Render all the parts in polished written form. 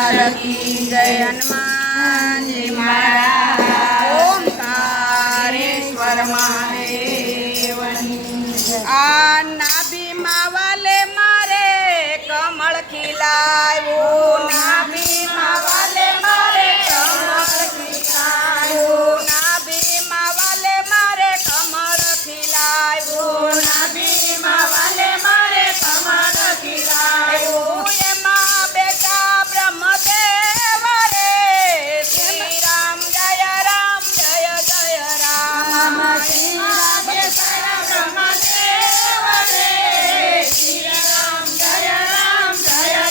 लाल की जय। हनुमान जी महाराज। ओंकारेश्वर महादेव आ नाभि मावाले मारे कमल खिलायो। नाभि मावाले मारे कमल खिलायो। नाभि मावाले मारे कमल खिलायो। नाभि मावाले मारे कमल खिलायो। एमा बेटा ब्रह्मदेव रे श्री राम जय राम जय जय राम। श्री राम बेटा ब्रह्मदेव रे श्री राम जय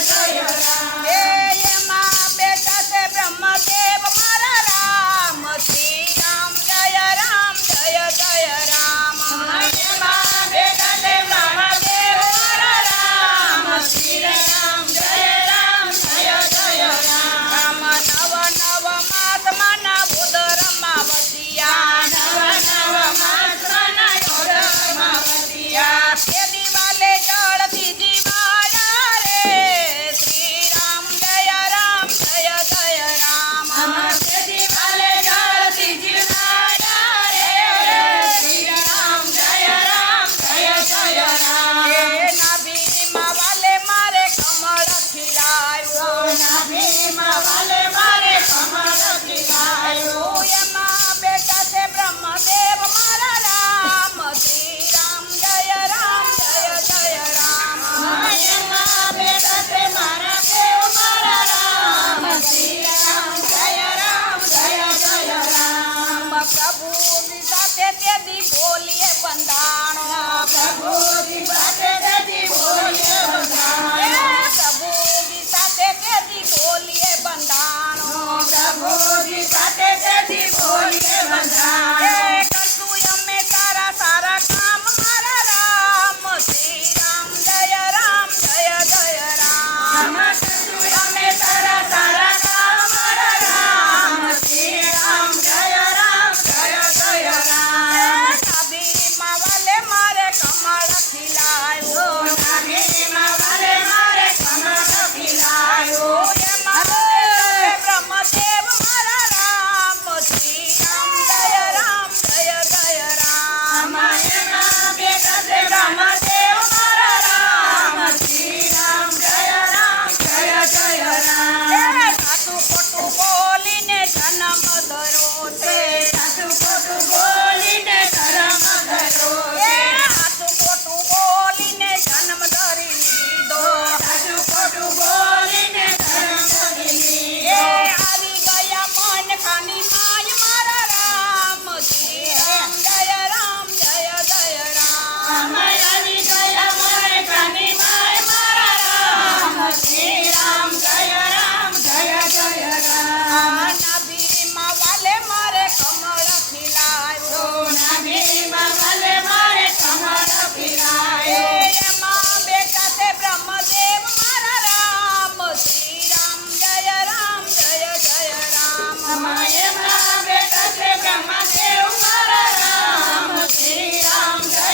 जय राम। एमा बेटा से ब्रह्मदेव मारा राम श्री राम जय जय राम। एमा बेटा से ब्रह्मदेव मारा राम श्री राम जय जय राम। राम नव नव मास मना उदर मावतिया। नव नव मास मना उदर मावतिया। के दिवाले जड़ दीजिवाया रे श्री राम जय जय राम। के दिवाले जड़ दीजिवाया रे श्री राम जय जय राम। ये नाभि मावाले मारे कमल खिलायो। नाभि मावाले मारे कमल खिलायो। एमा बेटा से ब्रह्मदेव मारा राम श्री राम जय जय राम। एमा बेटा से मारा देव मारा राम श्री राम जय जय राम। प्रभु जी साथे तेदी बोलिए बंदाणो। प्रभु जी साथे तेदी बोलिए बंदाणो। प्रभु जी साथे तेदी बोलिए बंदाणो। प्रभु जी साथे तेदी बोलिए बंदाणो। करतु यमे सारा सारा काम मारा राम श्री राम जय जय राम। करतु यमे सारा सारा काम मारा राम श्री राम जय जय राम। नाभि मावाले मारे कमल खिलायो। नाभि मावाले मारे कमल खिलायो। एमा बेटा से ब्रह्मदेव मारा राम श्री राम जय जय राम। एमा बेटा से ब्रह्मदेव मारा राम श्री राम जय जय राम। सासु खोटू बोलीने जन्म धरो ते। सासु खोटू बोलीने जन्म धरो ते। सासु खोटू बोलीने जन्म धरी लीधो। सासु खोटू बोलीने जन्म धरी लीधो। આવી ગયા મન ખાની માય મારા રામ શ્રી રામ જય જય રામ। આવી ગયા મન ખાની માય મારા રામ શ્રી રામ જય જય રામ। નાભિ માવાલે મારે કમળ ખિલાયો। નાભિ માવાલે મારે કમળ ખિલાયો। એમાં બેટા છે બ્રહ્મદેવ મારા રામ શ્રી રામ જય જય રામ। એમાં બેટા છે બ્રહ્મદેવ મારા રામ શ્રી રામ જય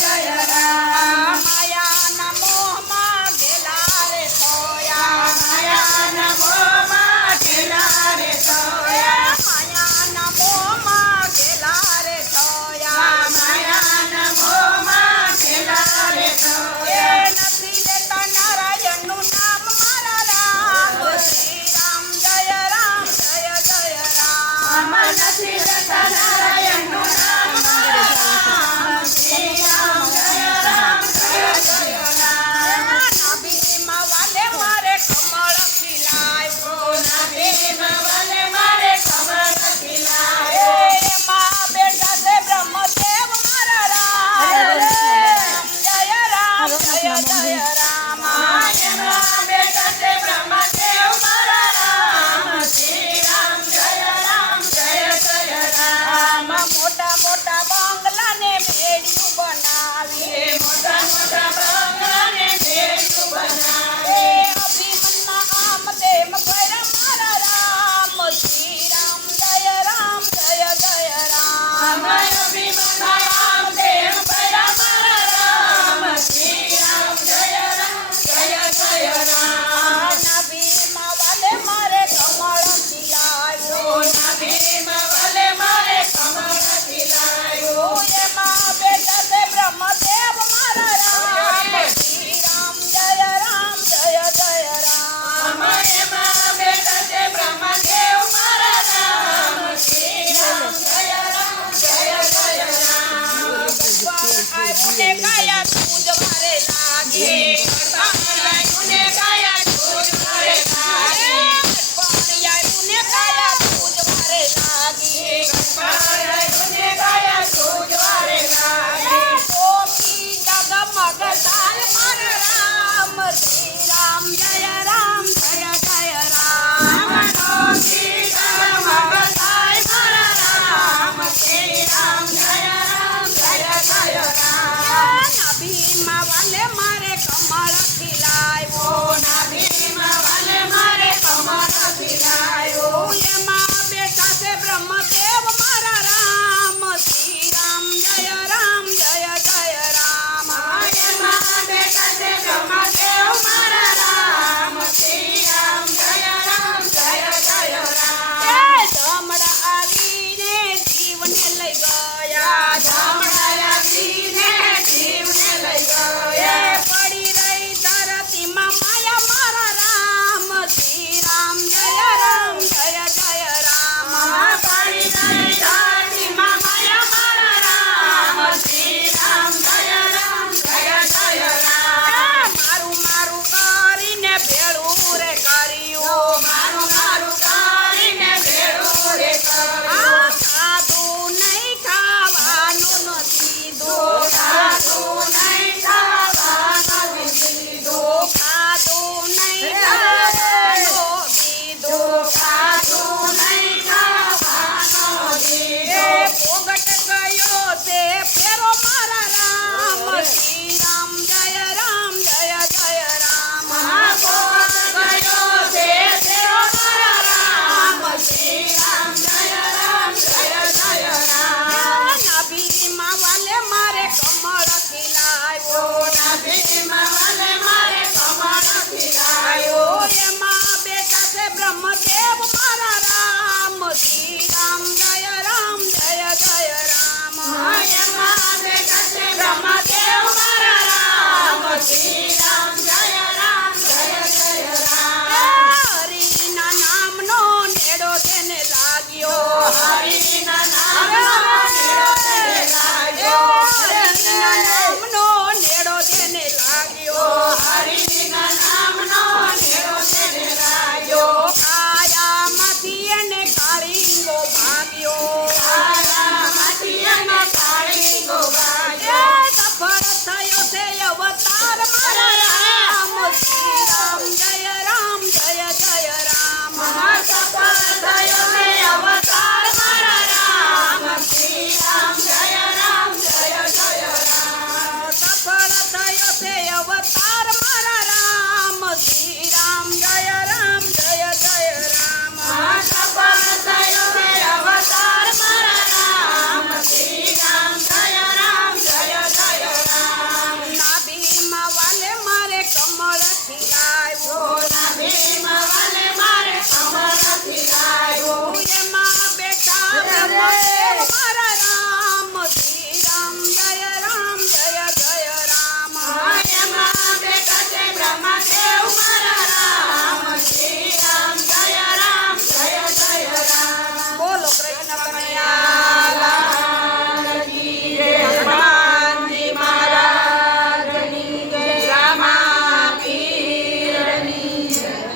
જય રામ। માયાના મોહમાં ગેલા રે સોયા। માયાના મોહમાં ગેલા રે સોયા। માયાના મોહમાં ગેલા રે સોયા। માયાના મોહમાં ગેલા રે સોયા। નથી લેતા નારાયણનું નામ મારા રામ શ્રી રામ જય ગસાલ મારા રામ શ્રી રામ જય રામ